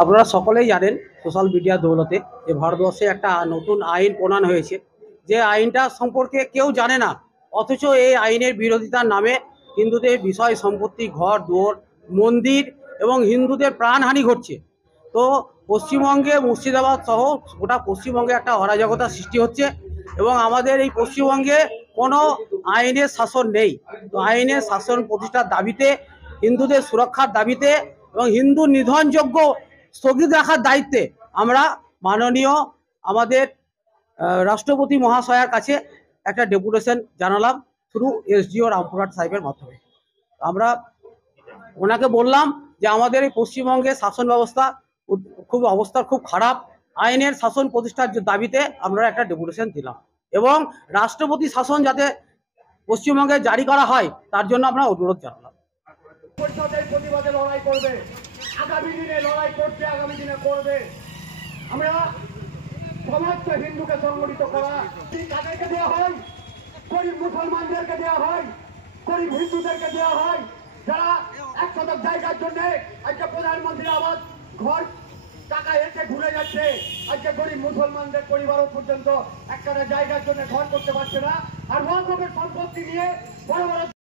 আপনারা সকলেই জানেন সোশ্যাল মিডিয়া দৌলতে যে ভারতবর্ষে একটা নতুন আইন প্রণয়ন হয়েছে, যে আইনটা সম্পর্কে কেউ জানে না, অথচ এই আইনের বিরোধিতার নামে হিন্দুদের বিষয় সম্পত্তি, ঘর দুয়ার, মন্দির এবং হিন্দুদের প্রাণহানি ঘটছে। তো পশ্চিমবঙ্গে মুর্শিদাবাদ সহ গোটা পশ্চিমবঙ্গে একটা অরাজকতা সৃষ্টি হচ্ছে এবং আমাদের এই পশ্চিমবঙ্গে কোনো আইনের শাসন নেই। তো আইনের শাসন প্রতিষ্ঠার দাবিতে, হিন্দুদের সুরক্ষার দাবিতে এবং হিন্দু নিধনযোগ্য স্থগিত রাখার দায়িত্বে আমরা মাননীয় আমাদের রাষ্ট্রপতি মহাশয়ের কাছে একটা ডেপুটেশন জানালাম থ্রু এসডিও রামপুরহাট সাহেবের মাধ্যমে। আমরা ওনাকে বললাম যে আমাদের এই পশ্চিমবঙ্গের শাসন ব্যবস্থা খুব খারাপ, আইনের শাসন প্রতিষ্ঠার দাবিতে আমরা একটা ডেপুটেশন দিলাম এবং রাষ্ট্রপতি শাসন যাতে পশ্চিমবঙ্গে জারি করা হয় তার জন্য আমরা অনুরোধ জানালাম। প্রতিবাদে লড়াই করবে, আগামী দিনে লড়াই করছে, আগামী দিনে করবে। আমরা সমস্ত হিন্দুকে সংগঠিত করা, তাদেরকে দেওয়া হয়, গরিব মুসলমানদেরকে দেওয়া হয়, গরিব হিন্দুদেরকে দেওয়া হয়, যারা 100 জায়গার জন্য আজকে প্রধানমন্ত্রী আবাস ঘর টাকা এসে ঘুরে যাচ্ছে। আজকে গরিব মুসলমানদের পরিবারও পর্যন্ত একটা জায়গার জন্য ঘর করতে পারছে না, আর ওয়াকফের সম্পত্তি নিয়ে বড় বড়